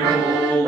Hallelujah.